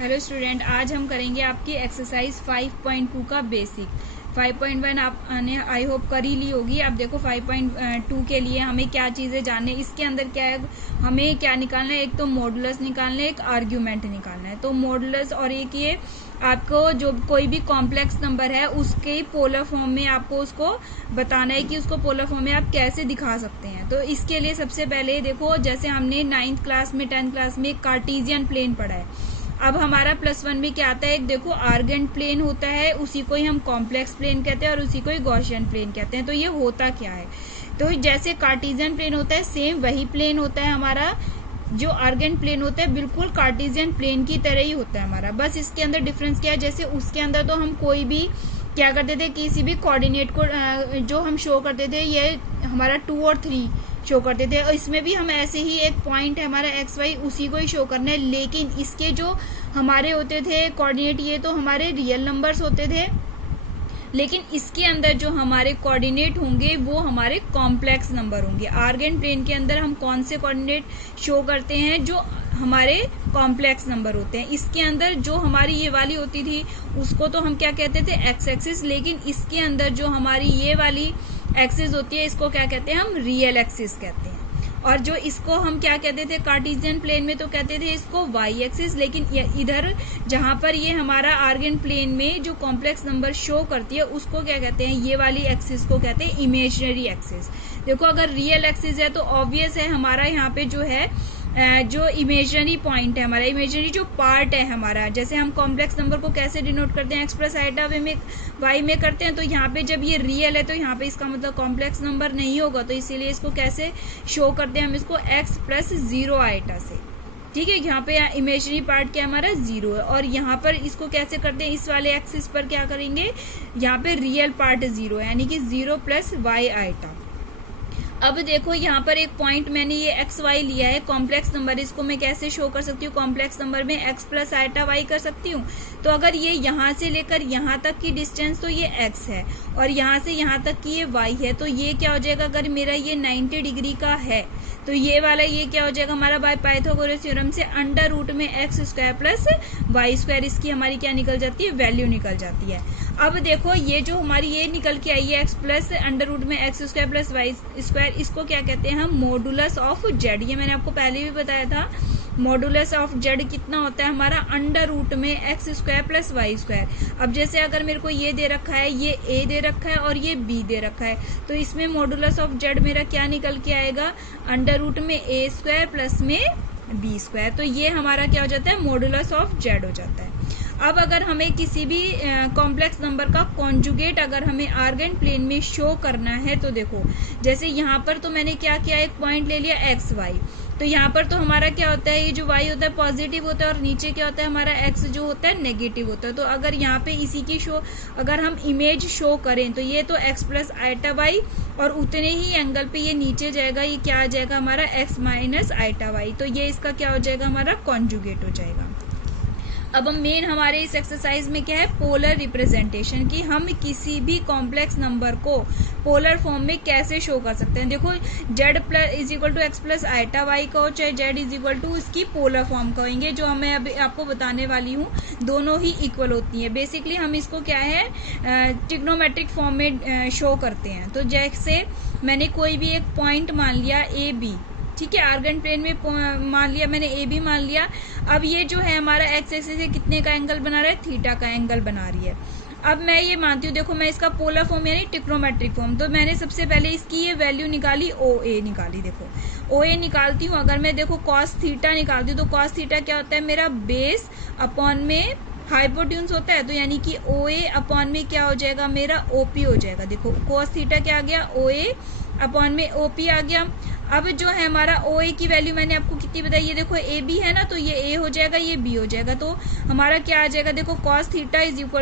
Hello student, आज हम करेंगे आपकी एक्सरसाइज 5.2 का बेसिक। 5.1 आपने आई होप कर ही ली होगी। अब देखो 5.2 के लिए हमें क्या चीज़ें जानने, इसके अंदर क्या है, हमें क्या निकालना है। एक तो मॉडुलस निकालना है, एक आर्ग्यूमेंट निकालना है। तो मॉडुलस और एक ये आपको जो कोई भी कॉम्प्लेक्स नंबर है उसके पोलर फॉर्म में आपको उसको बताना है कि उसको पोलर फॉर्म में आप कैसे दिखा सकते हैं। तो इसके लिए सबसे पहले देखो, जैसे हमने 9th क्लास में 10th क्लास में कार्टेशियन प्लेन पढ़ा है। अब हमारा +1 में क्या आता है, एक देखो आर्गेंट प्लेन होता है, उसी को ही हम कॉम्प्लेक्स प्लेन कहते हैं और उसी को ही गॉसियन प्लेन कहते हैं। तो ये होता क्या है, तो जैसे कार्टेशियन प्लेन होता है सेम वही प्लेन होता है हमारा। जो आर्गेंट प्लेन होता है बिल्कुल कार्टेशियन प्लेन की तरह ही होता है हमारा। बस इसके अंदर डिफरेंस क्या है, जैसे उसके अंदर तो हम कोई भी क्या करते थे, किसी भी कोऑर्डिनेट को जो हम शो करते थे, ये हमारा 2 और 3 शो करते थे। और इसमें भी हम ऐसे ही एक पॉइंट है हमारा XY, उसी को ही शो करना है। लेकिन इसके जो हमारे होते थे कोऑर्डिनेट, ये तो हमारे रियल नंबर्स होते थे, लेकिन इसके अंदर जो हमारे कोऑर्डिनेट होंगे वो हमारे कॉम्प्लेक्स नंबर होंगे। आर्गेंट प्लेन के अंदर हम कौन से कोऑर्डिनेट शो करते हैं, जो हमारे कॉम्प्लेक्स नंबर होते हैं। इसके अंदर जो हमारी ये वाली होती थी उसको तो हम क्या कहते थे, एक्स एक्सिस। लेकिन इसके अंदर जो हमारी ये वाली एक्सिस होती है इसको क्या कहते हैं, हम रियल एक्सिस कहते हैं। और जो इसको हम क्या कहते थे कार्टेशियन प्लेन में, तो कहते थे इसको वाई एक्सिस। लेकिन इधर जहां पर ये हमारा आर्गेंट प्लेन में जो कॉम्प्लेक्स नंबर शो करती है उसको क्या कहते हैं, ये वाली एक्सिस को कहते हैं इमेजिनरी एक्सिस। देखो अगर रियल एक्सिस है तो ऑब्वियस है हमारा यहाँ पे जो है जो इमेजिनरी पॉइंट है हमारा, इमेजिनरी जो पार्ट है हमारा, जैसे हम कॉम्प्लेक्स नंबर को कैसे डिनोट करते हैं, x+ आइटा में वाई में करते हैं। तो यहाँ पे जब ये रियल है तो यहाँ पे इसका मतलब कॉम्प्लेक्स नंबर नहीं होगा, तो इसीलिए इसको कैसे शो करते हैं हम, इसको x+0 आइटा से। ठीक है, यहाँ पे इमेजिनरी पार्ट क्या हमारा 0 है। और यहाँ पर इसको कैसे करते हैं, इस वाले एक्सिस पर क्या करेंगे, यहाँ पे रियल पार्ट 0 है, यानी कि 0+y आइटा। अब देखो यहाँ पर एक पॉइंट मैंने ये XY लिया है, कॉम्प्लेक्स नंबर, इसको मैं कैसे शो कर सकती हूँ, कॉम्प्लेक्स नंबर में x+ आइटा y कर सकती हूँ। तो अगर ये यहाँ से लेकर यहाँ तक की डिस्टेंस तो ये x है और यहाँ से यहाँ तक की ये y है, तो ये क्या हो जाएगा, अगर मेरा ये 90 डिग्री का है तो ये वाला ये क्या हो जाएगा हमारा, बाय पाइथागोरस थ्योरम से √में x² + y², इसकी हमारी क्या निकल जाती है, वैल्यू निकल जाती है। अब देखो ये जो हमारी ये निकल के आई है x + √में x² + y², इसको क्या कहते हैं हम, मॉडुलस ऑफ z। ये मैंने आपको पहले भी बताया था, मॉडुलस ऑफ z कितना होता है हमारा, √में x² + y²। अब जैसे अगर मेरे को ये दे रखा है, ये a दे रखा है और ये b दे रखा है, तो इसमें मॉडुलस ऑफ z मेरा क्या निकल के आएगा, √में a² + में b²। तो ये हमारा क्या हो जाता है, मॉडुलस ऑफ z हो जाता है। अब अगर हमें किसी भी कॉम्प्लेक्स नंबर का कॉन्जुगेट अगर हमें आर्गेंट प्लेन में शो करना है, तो देखो जैसे यहाँ पर तो मैंने क्या किया, एक पॉइंट ले लिया XY। तो यहाँ पर तो हमारा क्या होता है, ये जो y होता है पॉजिटिव होता है और नीचे क्या होता है हमारा x जो होता है नेगेटिव होता है। तो अगर यहाँ पे इसी की शो अगर हम इमेज शो करें तो ये तो x+ आइटा y और उतने ही एंगल पे ये नीचे जाएगा, ये क्या आ जाएगा हमारा x- आइटा y। तो ये इसका क्या हो जाएगा, हमारा कॉन्जुगेट हो जाएगा। अब हम मेन हमारे इस एक्सरसाइज में क्या है, पोलर रिप्रेजेंटेशन, की हम किसी भी कॉम्प्लेक्स नंबर को पोलर फॉर्म में कैसे शो कर सकते हैं। देखो z = x+ आइटा y का हो, चाहे z इसकी पोलर फॉर्म कहेंगे, जो मैं अभी आपको बताने वाली हूँ दोनों ही इक्वल होती है। बेसिकली हम इसको क्या है ट्रिग्नोमेट्रिक फॉर्म में शो करते हैं। तो जैसे मैंने कोई भी एक पॉइंट मान लिया AB, ठीक है, आर्गेंट प्लेन में मान लिया मैंने AB मान लिया। अब ये जो है हमारा x एक्सिस से कितने का एंगल बना रहा है, थीटा का एंगल बना रही है। अब मैं ये मानती हूँ, देखो मैं इसका पोलर फॉर्म यानी ट्रिग्नोमेट्रिक फॉर्म, तो मैंने सबसे पहले इसकी ये वैल्यू निकाली, OA निकाली। देखो OA निकालती हूँ, अगर मैं देखो cos थीटा निकालती हूँ तो cos थीटा क्या होता है, मेरा बेस अपॉन में हाइपोटेन्यूज होता है, तो यानी कि OA अपॉन में क्या हो जाएगा, मेरा OP हो जाएगा। देखो cos थीटा क्या आ गया, OA अपॉन में OP आ गया। अब जो है हमारा OA की वैल्यू मैंने आपको कितनी बताई, ये देखो AB है ना, तो ये A हो जाएगा, ये B हो जाएगा। तो हमारा क्या आ जाएगा, देखो cos थीटा =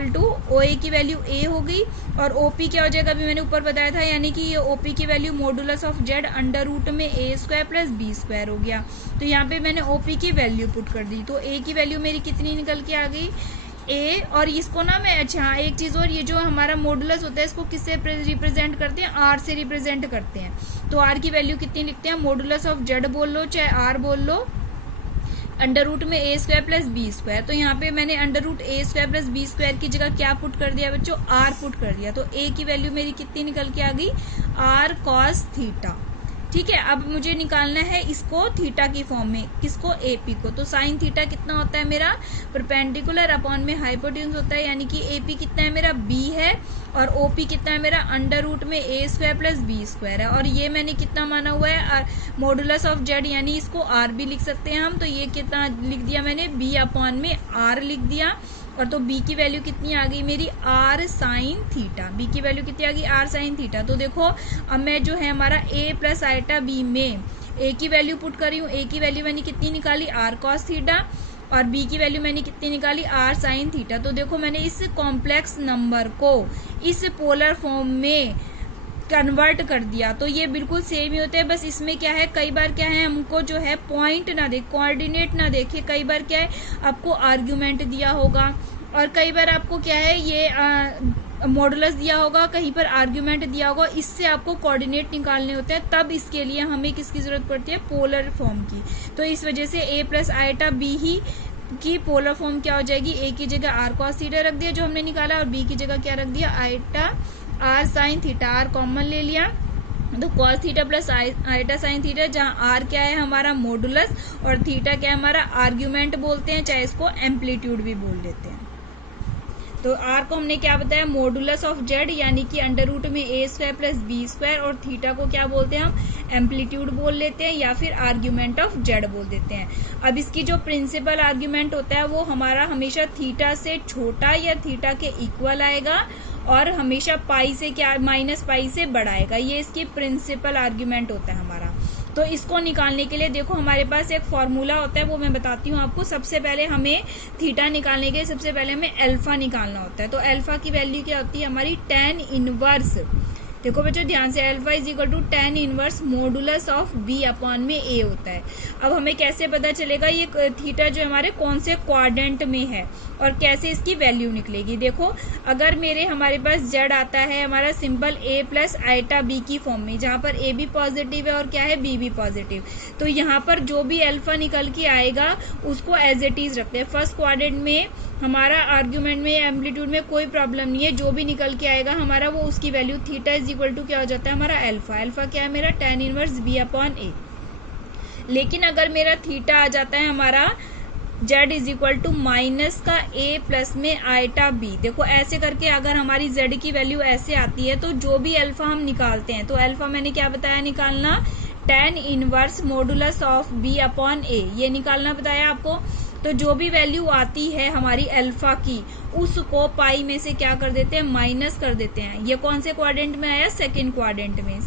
OA की वैल्यू A हो गई और OP क्या हो जाएगा, अभी मैंने ऊपर बताया था, यानी कि ये OP की वैल्यू मॉडुलस ऑफ z √में a² + b² हो गया। तो यहाँ पे मैंने OP की वैल्यू पुट कर दी, तो A की वैल्यू मेरी कितनी निकल के आ गई, A। और इसको ना मैं, अच्छा एक चीज और, ये जो हमारा मॉडुलस होता है इसको किससे रिप्रेजेंट करते हैं, R से रिप्रेजेंट करते हैं। तो R की वैल्यू कितनी लिखते हैं, मॉडुलस ऑफ z बोल लो चाहे R बोल लो, अंडर रूट में ए स्क्वायर प्लस बी स्क्वायर। तो यहाँ पे मैंने अंडर रूट ए स्क्वायर प्लस बी स्क्वायर की जगह क्या पुट कर दिया बच्चों, आर पुट कर दिया। तो ए की वैल्यू मेरी कितनी निकल के आ गई, आर कॉस थीटा। ठीक है, अब मुझे निकालना है इसको थीटा की फॉर्म में, किसको, एपी को। तो साइन थीटा कितना होता है मेरा, परपेंडिकुलर अपॉन में हाइपोटेन्यूज होता है, यानी कि एपी कितना है मेरा, बी है, और ओपी कितना है मेरा, अंडर रूट में ए स्क्वायर प्लस बी स्क्वायर है। और ये मैंने कितना माना हुआ है, मॉडुलस ऑफ जेड, यानी इसको आर भी लिख सकते हैं हम। तो ये कितना लिख दिया मैंने, बी अपॉन में आर लिख दिया। और तो b की वैल्यू कितनी आ गई मेरी, r साइन थीटा। b की वैल्यू कितनी आ गई, r साइन थीटा। तो देखो अब मैं जो है हमारा a प्लस आइटा b में a की वैल्यू पुट कर रही हूँ। a की वैल्यू मैंने कितनी निकाली, r कॉस थीटा, और b की वैल्यू मैंने कितनी निकाली, r साइन थीटा। तो देखो मैंने इस कॉम्प्लेक्स नंबर को इस पोलर फॉर्म में कन्वर्ट कर दिया। तो ये बिल्कुल सेम ही होते हैं, बस इसमें क्या है, कई बार क्या है हमको जो है पॉइंट ना दे, कोऑर्डिनेट ना देखे, कई बार क्या है आपको आर्ग्यूमेंट दिया होगा, और कई बार आपको क्या है ये मॉडुलस दिया होगा, कहीं पर आर्ग्यूमेंट दिया होगा, इससे आपको कोऑर्डिनेट निकालने होते हैं। तब इसके लिए हमें किसकी जरूरत पड़ती है, पोलर फॉर्म की। तो इस वजह से a प्लस आइटा बी ही की पोलर फॉर्म क्या हो जाएगी, a की जगह r कॉस थीटा रख दिया जो हमने निकाला, और b की जगह क्या रख दिया, iota R sine theta, R common ले लिया। तो cos theta plus iota sine theta, जहाँ आर क्या है हमारा मॉडुलस, और थीटा क्या है हमारा आर्ग्यूमेंट बोलते हैं, चाहे इसको एम्पलीट्यूड भी बोल देते हैं। तो आर को हमने क्या बताया, मॉडुलस ऑफ जेड, यानी कि अंडर रूट में ए स्क्वायर प्लस बी स्क्वायर, और थीटा को क्या बोलते हैं हम, एम्पलीट्यूड बोल लेते हैं, या फिर आर्ग्यूमेंट ऑफ जेड बोल देते हैं। अब इसकी जो प्रिंसिपल आर्ग्यूमेंट होता है वो हमारा हमेशा थीटा से छोटा या थीटा के इक्वल आएगा, और हमेशा पाई से क्या, माइनस पाई से बड़ा आएगा। ये इसकी प्रिंसिपल आर्ग्यूमेंट होता है हमारा। तो इसको निकालने के लिए देखो हमारे पास एक फॉर्मूला होता है, वो मैं बताती हूँ आपको। सबसे पहले हमें थीटा निकालने के लिए सबसे पहले हमें अल्फा निकालना होता है। तो अल्फा की वैल्यू क्या होती है हमारी, tan इनवर्स। देखो बच्चों ध्यान से, alpha is equal to tan inverse modulus of b upon में a होता है। अब हमें कैसे पता चलेगा ये थीटा जो हमारे कौन से क्वाड्रेंट में है, और कैसे इसकी वैल्यू निकलेगी। देखो अगर हमारे पास z आता है हमारा simple a plus iota b की फॉर्म में, जहाँ पर a भी पॉजिटिव है और क्या है b भी पॉजिटिव, तो यहाँ पर जो भी अल्फा निकल के आएगा उसको एज इट इज रखते हैं। फर्स्ट क्वाड्रेंट में हमारा आर्ग्यूमेंट में एम्पलीट्यूड में कोई प्रॉब्लम नहीं है, जो भी निकल के आएगा हमारा वो उसकी value theta is equal to क्या हो जाता है हमारा अल्फा। अल्फा क्या है मेरा, tan inverse b upon a। लेकिन अगर मेरा थीटा आ जाता है हमारा z is equal to minus का a प्लस में आइटा b, देखो ऐसे करके अगर हमारी z की वैल्यू ऐसे आती है तो जो भी अल्फा हम निकालते हैं, तो अल्फा मैंने क्या बताया निकालना, tan inverse modulus of b upon a, ये निकालना बताया आपको। तो जो भी वैल्यू आती है हमारी अल्फा की, उसको पाई में से क्या कर देते हैं, माइनस कर देते हैं। ये कौन से क्वाड्रेंट में आया, सेकंड क्वाड्रेंट में।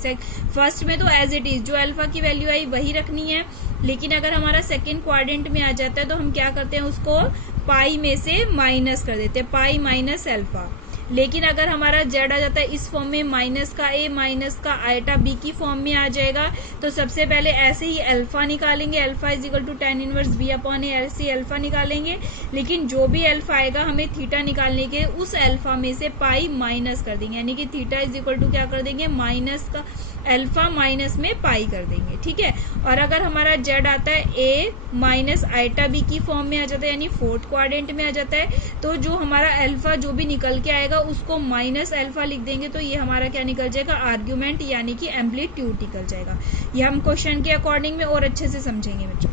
फर्स्ट में तो एज इट इज जो अल्फा की वैल्यू आई वही रखनी है, लेकिन अगर हमारा सेकंड क्वाड्रेंट में आ जाता है तो हम क्या करते हैं, उसको पाई में से माइनस कर देते हैं, पाई माइनस अल्फा। लेकिन अगर हमारा जेड आ जाता है इस फॉर्म में, माइनस का ए माइनस का आइटा बी की फॉर्म में आ जाएगा, तो सबसे पहले ऐसे ही अल्फा निकालेंगे, alpha is equal to tan inverse b upon a, ऐसे अल्फा निकालेंगे। लेकिन जो भी अल्फा आएगा हमें थीटा निकालने के, उस अल्फा में से पाई माइनस कर देंगे, यानी कि थीटा इज इक्वल टू क्या कर देंगे, माइनस का अल्फा माइनस में पाई कर देंगे। ठीक है, और अगर हमारा जेड आता है ए माइनस आइटा बी की फॉर्म में आ जाता है, यानी फोर्थ क्वाड्रेंट में आ जाता है, तो जो हमारा अल्फा जो भी निकल के आएगा उसको माइनस अल्फा लिख देंगे, तो ये हमारा क्या निकल जाएगा, आर्ग्यूमेंट यानी कि एम्पलीट्यूड निकल जाएगा। ये हम क्वेश्चन के अकॉर्डिंग में और अच्छे से समझेंगे बच्चों।